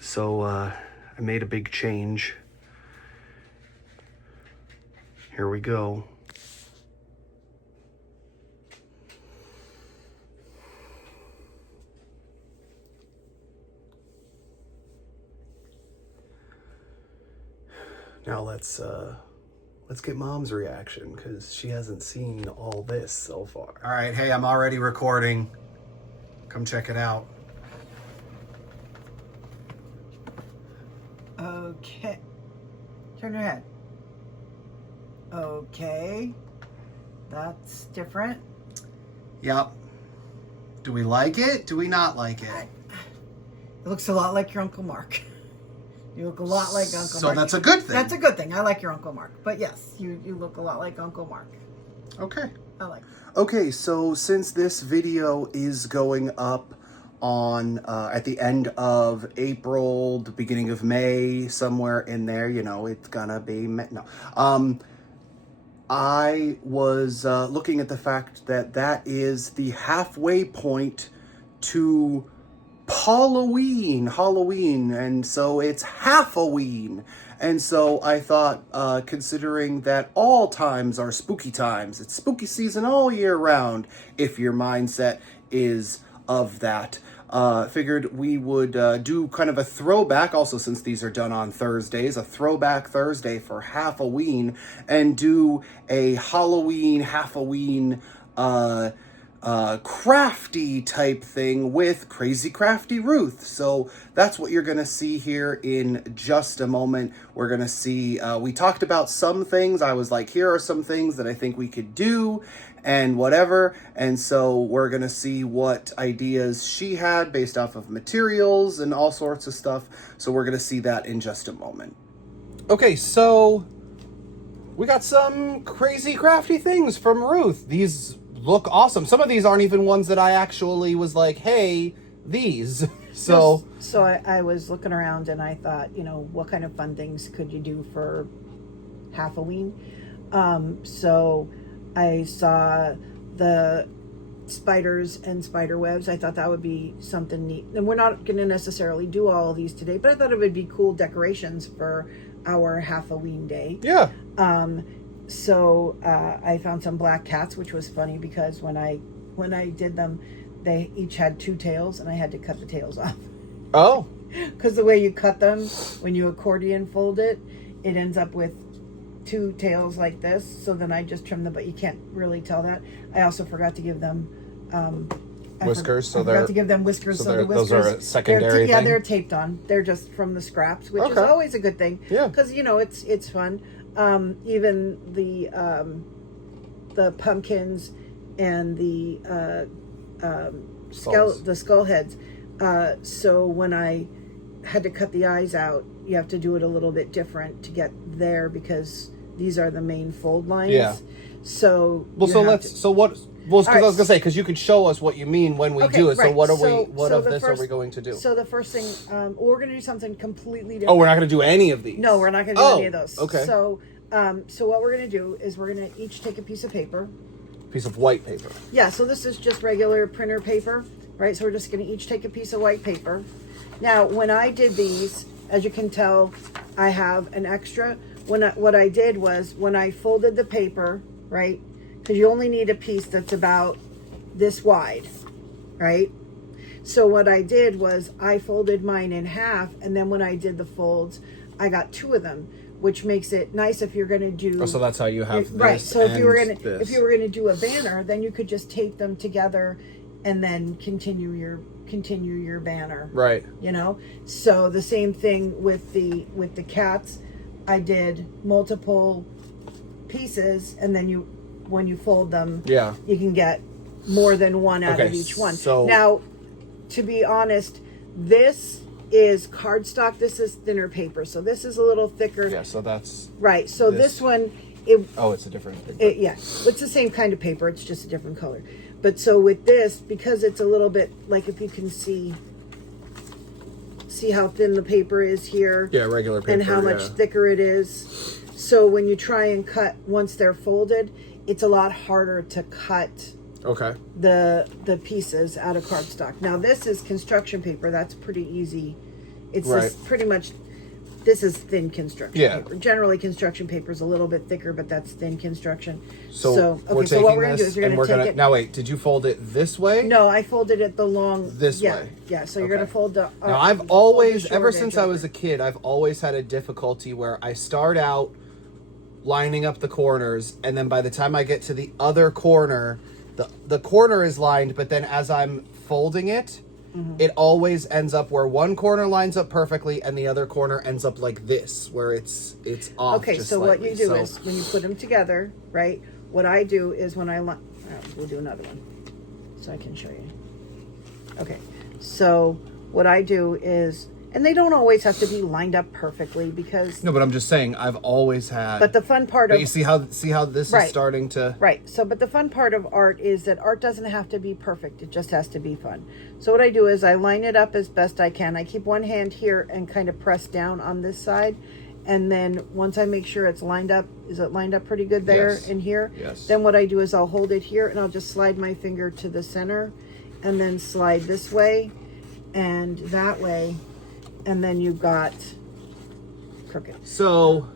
So I made a big change. Here we go. Now let's get Mom's reaction, because she hasn't seen all this so far. All right, hey, I'm already recording. Come check it out. Okay. Turn your head. Okay. That's different. Yep. Do we like it? Do we not like it? It looks a lot like your Uncle Mark. You look a lot like Uncle Mark. So that's a good thing. That's a good thing. I like your Uncle Mark. But yes, you look a lot like Uncle Mark. Okay. I like it. Okay, so since this video is going up on at the end of April, the beginning of May, somewhere in there, you know, it's gonna be I was looking at the fact that that is the halfway point to Halloween, and so it's Half-o-ween. And so I thought, considering that all times are spooky times, it's spooky season all year round, if your mindset is of that, figured we would do kind of a throwback, also since these are done on Thursdays, a throwback Thursday for Half-o-ween, and do a Halloween, Half-o-ween, crafty type thing with Crazy Crafty Ruth. So that's what you're gonna see here in just a moment. We're gonna see, we talked about some things. I was like, here are some things that I think we could do and whatever. And so we're gonna see what ideas she had based off of materials and all sorts of stuff. So we're gonna see that in just a moment. Okay, so we got some crazy crafty things from Ruth. These look awesome. Some of these aren't even ones that I actually was like, hey, these. So I was looking around and I thought, you know, what kind of fun things could you do for Half-o-ween? So I saw the spiders and spider webs. I thought that would be something neat. And we're not going to necessarily do all of these today, but I thought it would be cool decorations for our Half-o-ween day. yeah. So I found some black cats, which was funny because when I did them, they each had two tails, and I had to cut the tails off. Oh. Because the way you cut them, when you accordion fold it, it ends up with two tails like this. So then I just trimmed them, but you can't really tell that. I also forgot to give them whiskers. I forgot to give them whiskers. So the whiskers, those are a secondary yeah, thing? they're taped on. They're just from the scraps, which is Okay. always a good thing. Yeah. Because, you know, it's fun. Even the pumpkins and the skull heads. So when I had to cut the eyes out, you have to do it a little bit different to get there because these are the main fold lines. Yeah. So because I was gonna say, because you could show us what you mean when we do it. Right. So what are we going to do? So the first thing, we're going to do something completely different. Oh, we're not going to do any of these. No, we're not going to do any of those. Okay. So what we're going to do is we're going to each take a piece of paper. Piece of white paper. Yeah. So this is just regular printer paper, right? So we're just going to each take a piece of white paper. Now, when I did these, as you can tell, I have an extra. What I did was when I folded the paper, right? Because you only need a piece that's about this wide, right? So what I did was I folded mine in half, and then when I did the folds, I got two of them, which makes it nice if you're going to do. Oh, so that's how you have this. Right. So if you were going to do a banner, then you could just tape them together, and then continue your banner. Right. You know. So the same thing with the cats. I did multiple pieces, and then when you fold them, yeah, you can get more than one out of each one. So now, to be honest, this is cardstock. This is thinner paper, so this is a little thicker. Yeah, so that's right. So this one, it's a different thing. Yeah, it's the same kind of paper. It's just a different color. But so with this, because it's a little bit like, if you can see how thin the paper is here. Yeah, regular paper. And how much thicker it is. So when you try and cut once they're folded, it's a lot harder to cut the pieces out of cardstock. Now this is construction paper. That's pretty easy It's Right. just pretty much, this is thin construction Yeah. paper. Generally, construction paper is a little bit thicker, but that's thin construction. So we're okay, so taking what we're going to do this is we're and going we're to take gonna it. now wait. Did you fold it this way? No, I folded it the long This yeah, way. Yeah, so you're Okay. going to fold the. Now I've fold the always, short ever edge since I over. was a kid, I've always had a difficulty where I start out lining up the corners, and then by the time I get to the other corner, the corner is lined, but then as I'm folding it, it always ends up where one corner lines up perfectly and the other corner ends up like this, where it's off. Okay, just so what slightly. you do is when you put them together, right? What I do is when I we'll do another one so I can show you. Okay, so what I do is, and they don't always have to be lined up perfectly because. No, but I'm just saying I've always had. But the fun part But of you see how this Right. is starting to. right. So, but the fun part of art is that art doesn't have to be perfect. It just has to be fun. So what I do is I line it up as best I can. I keep one hand here and kind of press down on this side. And then once I make sure it's lined up, is it lined up pretty good there Yes. and here? Yes. Then what I do is I'll hold it here and I'll just slide my finger to the center and then slide this way and that way. And then you've got crooked. So,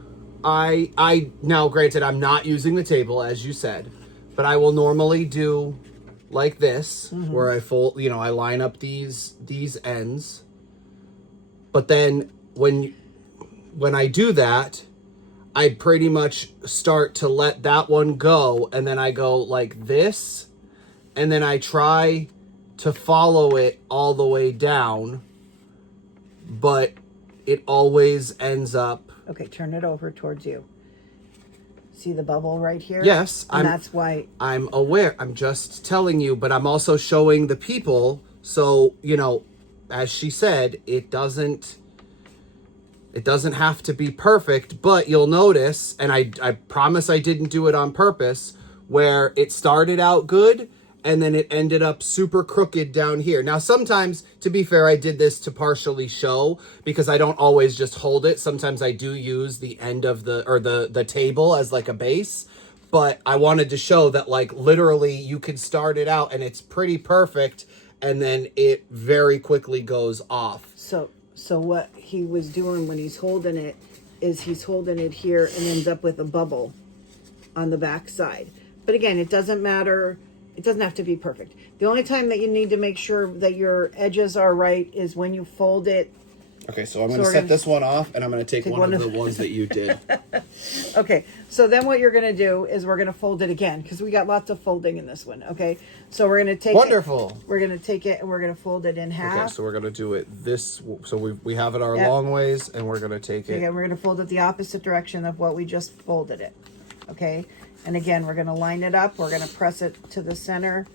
I now granted I'm not using the table as you said, but I will normally do like this where I fold, I line up these ends. But then when I do that, I pretty much start to let that one go, and then I go like this, and then I try to follow it all the way down, but it always ends up. Okay, turn it over towards you. See the bubble right here? Yes, and that's why. I'm aware. I'm just telling you, but I'm also showing the people. So, as she said, it doesn't have to be perfect, but you'll notice, and I promise I didn't do it on purpose, where it started out good and then it ended up super crooked down here. Now, sometimes, to be fair, I did this to partially show because I don't always just hold it. Sometimes I do use the end of the table as like a base, but I wanted to show that like literally you could start it out and it's pretty perfect and then it very quickly goes off. So what he was doing when he's holding it is he's holding it here and ends up with a bubble on the back side. But again, it doesn't matter. It doesn't have to be perfect. The only time that you need to make sure that your edges are right is when you fold it. Okay, so I'm going to set this one off, and I'm going to take one of the ones that you did. Okay, so then what you're going to do is we're going to fold it again because we got lots of folding in this one, okay? So we're going to take Wonderful. We're going to take it and we're going to fold it in half. Okay, so we're going to do it this. So we have it our long ways, and we're going to take it. Again, we're going to fold it the opposite direction of what we just folded it, okay? And again, we're going to line it up. We're going to press it to the center,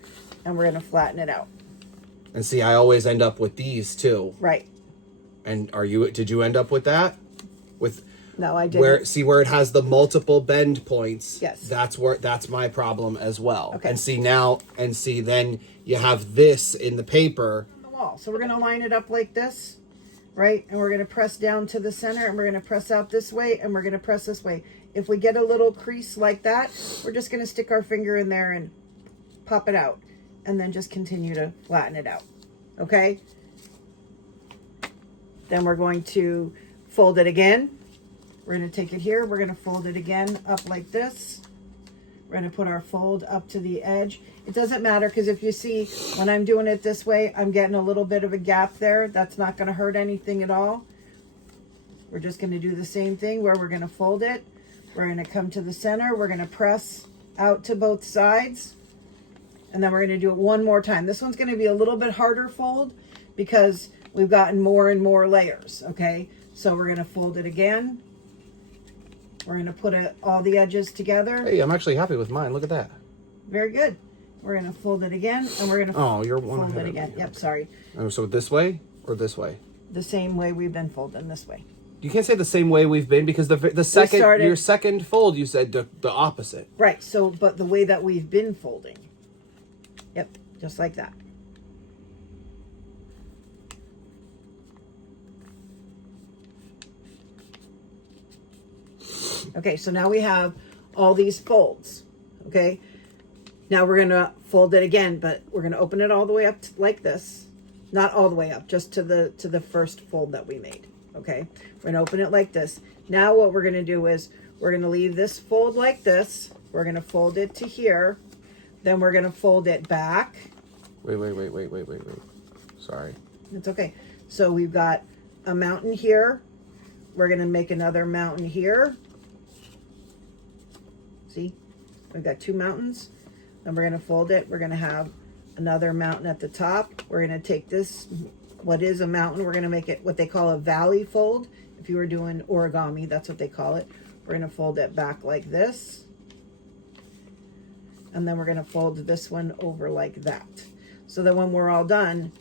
and we're going to flatten it out. And see, I always end up with these too. Right. And did you end up with that? No, I didn't. Where it has the multiple bend points. Yes. That's my problem as well. Okay. And then you have this in the paper. On the wall. So we're going to line it up like this, right? And we're going to press down to the center, and we're going to press out this way, and we're going to press this way. If we get a little crease like that, we're just going to stick our finger in there and pop it out, and then just continue to flatten it out. Okay? Then we're going to fold it again. We're going to take it here. We're going to fold it again up like this. We're going to put our fold up to the edge. It doesn't matter because if you see when I'm doing it this way, I'm getting a little bit of a gap there. That's not going to hurt anything at all. We're just going to do the same thing where we're going to fold it. We're going to come to the center. We're going to press out to both sides. And then we're going to do it one more time. This one's going to be a little bit harder fold because we've gotten more and more layers, okay? So we're going to fold it again. We're going to put all the edges together. Hey, I'm actually happy with mine. Look at that. Very good. We're going to fold it again, and we're going to fold it again. Yep, sorry. So this way or this way? The same way we've been folding, this way. You can't say the same way we've been because your second fold you said the opposite. Right. So, but the way that we've been folding. Yep, just like that. Okay, so now we have all these folds. Okay, now we're going to fold it again, but we're going to open it all the way up like this. Not all the way up, just to the first fold that we made. Okay, we're gonna open it like this. Now what we're gonna do is we're gonna leave this fold like this. We're gonna fold it to here. Then we're gonna fold it back. Wait. Sorry. It's okay. So we've got a mountain here. We're gonna make another mountain here. See, we've got two mountains. Then we're gonna fold it. We're gonna have another mountain at the top. We're gonna take this, what is a mountain, we're gonna make it what they call a valley fold. If you were doing origami, that's what they call it. We're gonna fold it back like this. And then we're gonna fold this one over like that. So that when we're all done,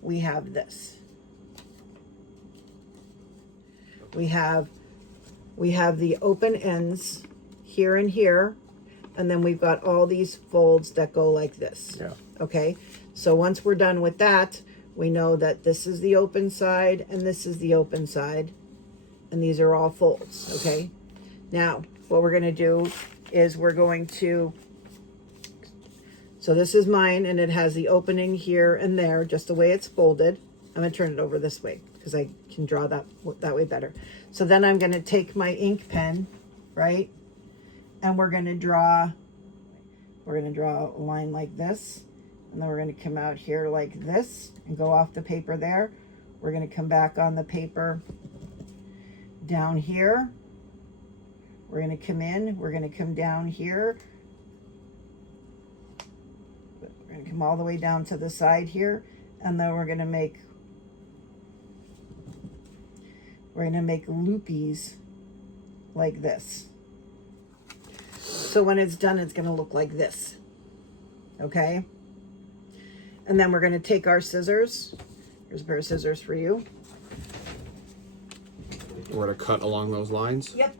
we have this. We have the open ends here and here, and then we've got all these folds that go like this. Yeah. Okay, so once we're done with that, we know that this is the open side and this is the open side, and these are all folds. Okay, now what we're going to do is we're going to, so this is mine, and it has the opening here and there, just the way it's folded. I'm going to turn it over this way because I can draw that way better. So then I'm going to take my ink pen, right, and we're going to draw a line like this, and then we're going to come out here like this and go off the paper there. We're going to come back on the paper down here. We're going to come in, we're going to come down here. We're going to come all the way down to the side here, and then we're going to make loopies like this. So when it's done, it's going to look like this. Okay? And then we're going to take our scissors. Here's a pair of scissors for you. We're to cut along those lines. Yep.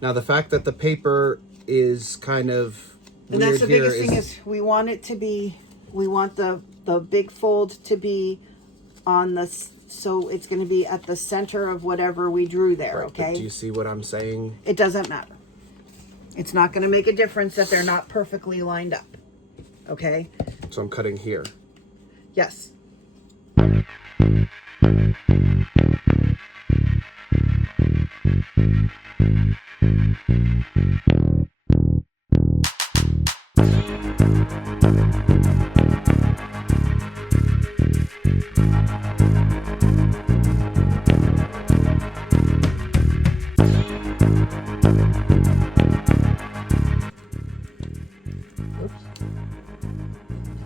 Now the fact that the paper is kind of And that's the biggest thing is we want it to be, we want the big fold to be on the, so it's going to be at the center of whatever we drew there. Right, Okay. do you see what I'm saying? It doesn't matter. It's not going to make a difference that they're not perfectly lined up. Okay. So I'm cutting here. Yes.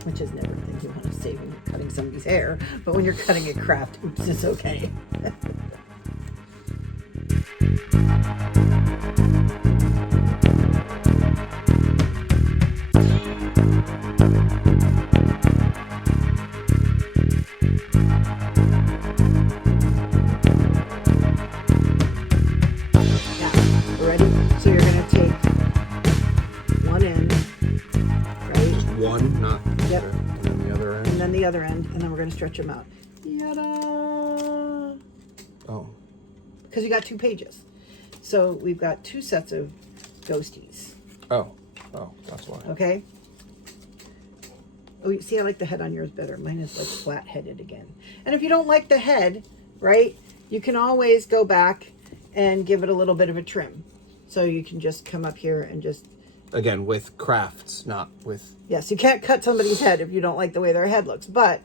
Which is never a thing you want to say when you're cutting somebody's hair, but when you're cutting a craft, oops, it's okay. Yeah, ready? So you're going to take one end, right? Just one, not Yep. and then the other end. And then the other end, and then we're going to stretch them out. Yada! Oh. Because you got 2 pages. So we've got 2 sets of ghosties. Oh, that's why. Okay? Oh, you see, I like the head on yours better. Mine is like flat-headed again. And if you don't like the head, right, you can always go back and give it a little bit of a trim. So you can just come up here and just... Again, with crafts, not with... Yes, you can't cut somebody's head if you don't like the way their head looks, but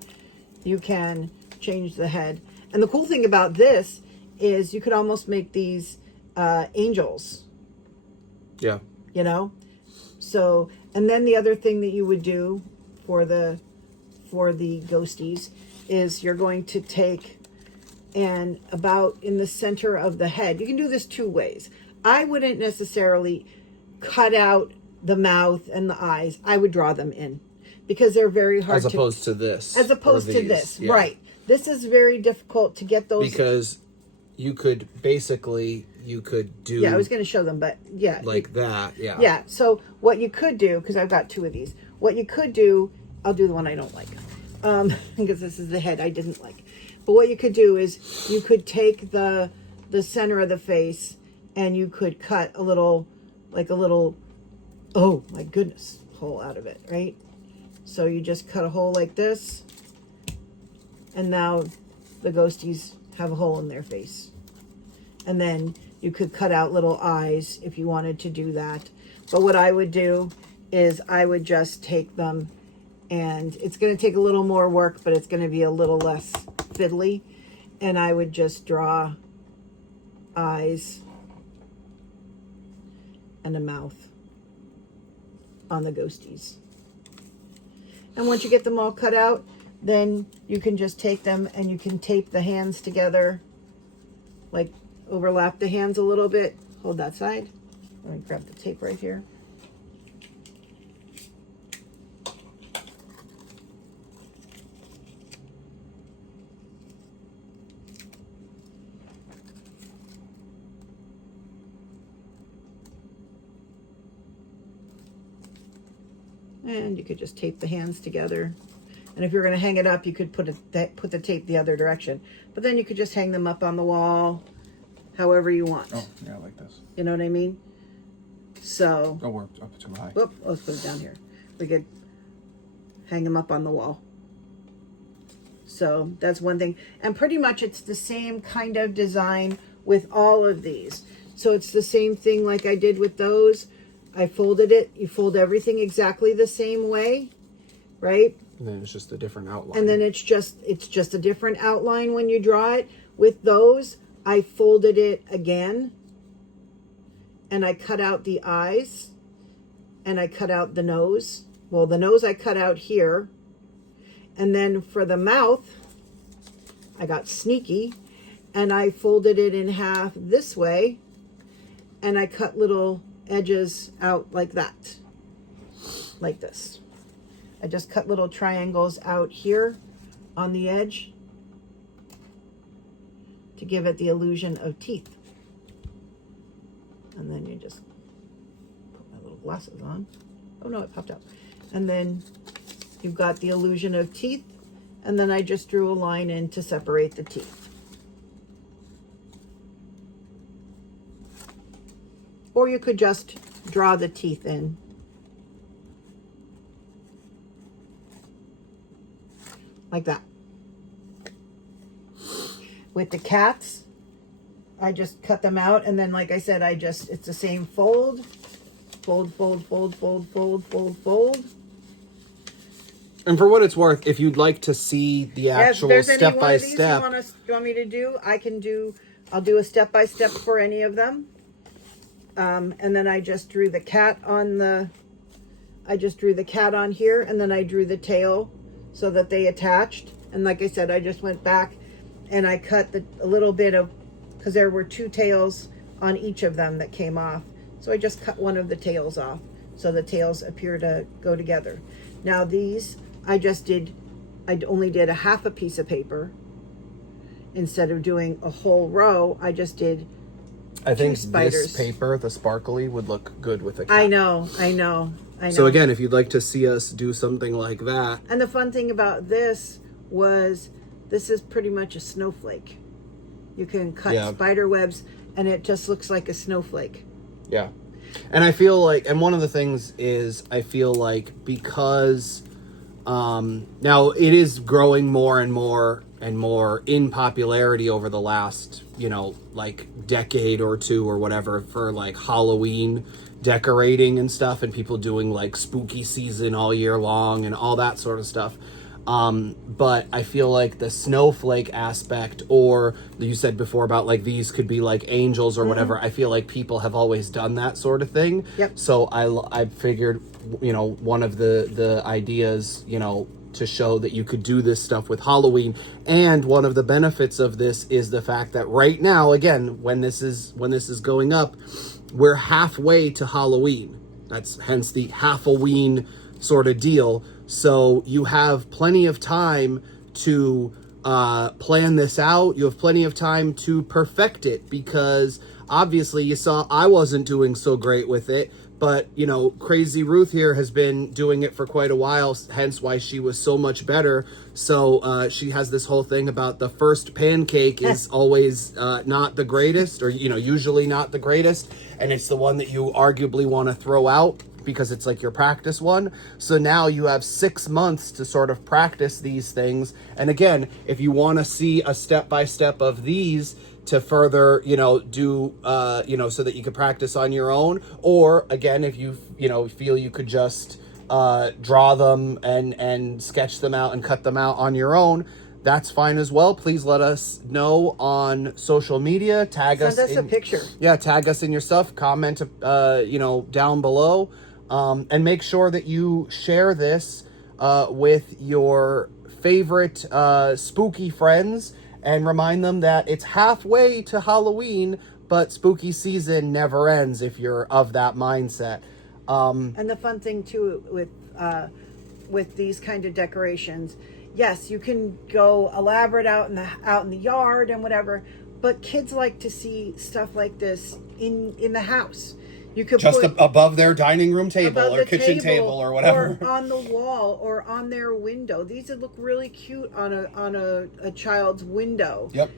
you can change the head. And the cool thing about this is you could almost make these angels. Yeah. You know? So, and then the other thing that you would do for the ghosties is you're going to take and about in the center of the head. You can do this 2 ways. I wouldn't necessarily cut out the mouth and the eyes. I would draw them in because they're very hard As opposed to this. As opposed to this, yeah. Right. This is very difficult to get those. Because you could basically, do... Yeah, I was going to show them, but yeah. Like that, yeah. Yeah, so what you could do, because I've got 2 of these, what you could do, I'll do the one I don't like, because this is the head I didn't like. But what you could do is you could take the center of the face and you could cut a little, oh my goodness, hole out of it, right? So you just cut a hole like this, And now the ghosties have a hole in their face. And then you could cut out little eyes if you wanted to do that. But what I would do is I would just take them, and it's going to take a little more work, but it's going to be a little less fiddly. And I would just draw eyes and a mouth on the ghosties. And once you get them all cut out, then you can just take them and you can tape the hands together, like overlap the hands a little bit. Hold that side. Let me grab the tape right here. And you could just tape the hands together. And if you're going to hang it up, you could put the tape the other direction. But then you could just hang them up on the wall, however you want. Oh, yeah, like this. You know what I mean? So. Oh, we're up too high. Whoop, let's put it down here. We could hang them up on the wall. So that's one thing. And pretty much it's the same kind of design with all of these. So it's the same thing like I did with those. I folded it. You fold everything exactly the same way, right? And then it's just a different outline. And then it's just a different outline when you draw it. With those, I folded it again. And I cut out the eyes. And I cut out the nose. Well, the nose I cut out here. And then for the mouth, I got sneaky. And I folded it in half this way. And I cut little edges out like that. Like this. I just cut little triangles out here on the edge to give it the illusion of teeth. And then you just put my little glasses on. Oh no, it popped out. And then you've got the illusion of teeth. And then I just drew a line in to separate the teeth. Or you could just draw the teeth in. Like that. With the cats, I just cut them out, and then like I said, it's the same fold. Fold, fold, fold, fold, fold, fold, fold. And for what it's worth, if you'd like to see the actual step-by-step. You want me to do? I'll do a step-by-step for any of them. And then I just drew the cat on here, and then I drew the tail so that they attached. And like I said, I just went back and I cut a little bit of, because there were two tails on each of them that came off. So I just cut one of the tails off so the tails appear to go together. Now these, I only did a half a piece of paper. Instead of doing a whole row, I just did I think spiders. This paper, the sparkly, would look good with a cat. I know. So again, if you'd like to see us do something like that. And the fun thing about this was, this is pretty much a snowflake. You can cut spider webs and it just looks like a snowflake. Yeah. And I feel like, and one of the things is, I feel like because now it is growing more and more and more in popularity over the last, like decade or two or whatever, for like Halloween decorating and stuff, and people doing like spooky season all year long and all that sort of stuff. But I feel like the snowflake aspect, or you said before about like these could be like angels or whatever, I feel like people have always done that sort of thing. Yep. So I figured, one of the ideas, to show that you could do this stuff with Halloween. And one of the benefits of this is the fact that right now, again, when this is going up, we're halfway to Halloween. That's hence the half-o-ween sort of deal. So you have plenty of time to plan this out. You have plenty of time to perfect it, because obviously you saw I wasn't doing so great with it. But, Crazy Ruth here has been doing it for quite a while, hence why she was so much better. So she has this whole thing about the first pancake is always not the greatest, or, usually not the greatest. And it's the one that you arguably want to throw out, because it's like your practice one. So now you have 6 months to sort of practice these things. And again, if you want to see a step-by-step of these to further, do, so that you can practice on your own, or again, if you, feel you could just draw them and sketch them out and cut them out on your own, that's fine as well. Please let us know on social media. Send us a picture. Yeah, tag us in your stuff. Comment, down below, and make sure that you share this with your favorite spooky friends, and remind them that it's halfway to Halloween, but spooky season never ends if you're of that mindset. And the fun thing too with these kind of decorations, yes, you can go elaborate out in the yard and whatever, but kids like to see stuff like this in the house. You could just put above their dining room table or kitchen table or whatever, or on the wall or on their window. These would look really cute on a child's window. Yep.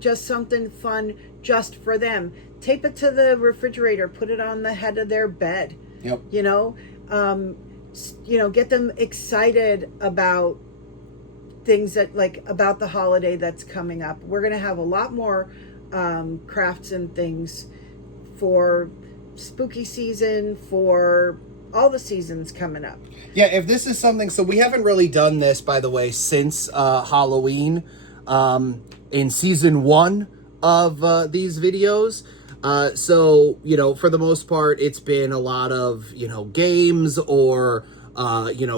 Just something fun just for them. Tape it to the refrigerator. Put it on the head of their bed. Yep. Get them excited about things about the holiday that's coming up. We're going to have a lot more crafts and things for spooky season, for all the seasons coming up. Yeah, if this is something, so we haven't really done this, by the way, since Halloween, in season 1 of these videos. So, for the most part, it's been a lot of, games or,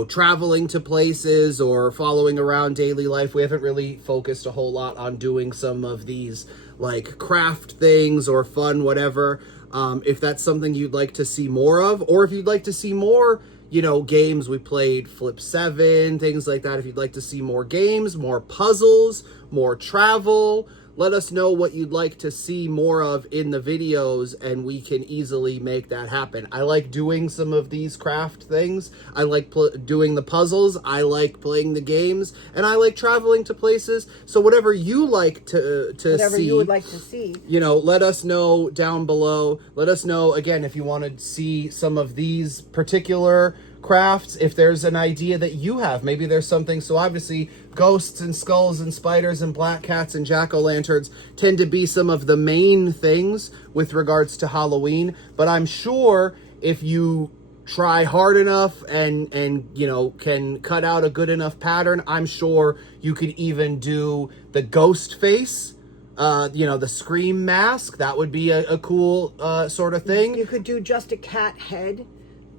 traveling to places or following around daily life. We haven't really focused a whole lot on doing some of these, like, craft things or fun, whatever. If that's something you'd like to see more of, or if you'd like to see more, games, we played Flip 7, things like that. If you'd like to see more games, more puzzles, more travel, let us know what you'd like to see more of in the videos, and we can easily make that happen. I like doing some of these craft things. I like doing the puzzles. I like playing the games, and I like traveling to places. So whatever you like to whatever see, you would like to see, let us know down below. Let us know, again, if you want to see some of these particular crafts, if there's an idea that you have. Maybe there's something. So obviously ghosts and skulls and spiders and black cats and jack-o'-lanterns tend to be some of the main things with regards to Halloween, but I'm sure if you try hard enough and can cut out a good enough pattern, I'm sure you could even do the ghost face, the scream mask. That would be a cool sort of thing. You could do just a cat head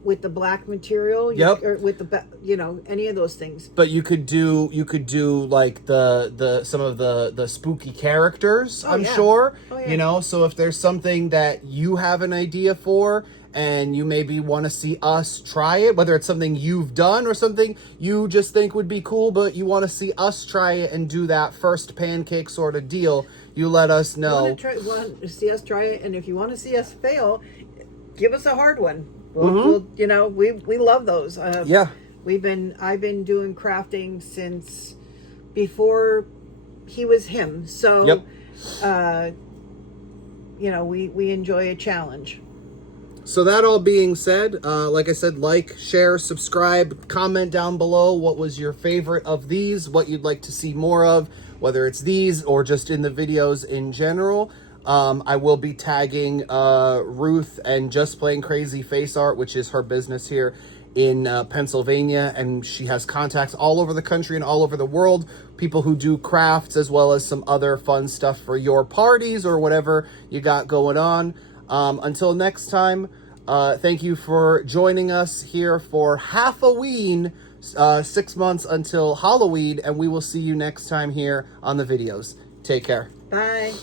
with the black material. Yep. Or with the any of those things. But you could do like the some of the spooky characters. I'm sure. Oh, yeah. So if there's something that you have an idea for, and you maybe want to see us try it, whether it's something you've done or something you just think would be cool, but you want to see us try it and do that first pancake sort of deal, you let us know. You want to see us try it, and if you want to see us fail, give us a hard one. We'll, we love those. Yeah. I've been doing crafting since before he was him. So, yep. We enjoy a challenge. So that all being said, like I said, like, share, subscribe, comment down below what was your favorite of these, what you'd like to see more of, whether it's these or just in the videos in general. I will be tagging Ruth and Just Plain Crazy Face Art, which is her business here in Pennsylvania, and she has contacts all over the country and all over the world, people who do crafts as well as some other fun stuff for your parties or whatever you got going on. Until next time, thank you for joining us here for Half-o-ween, 6 months until Halloween, and we will see you next time here on the videos. Take care. Bye.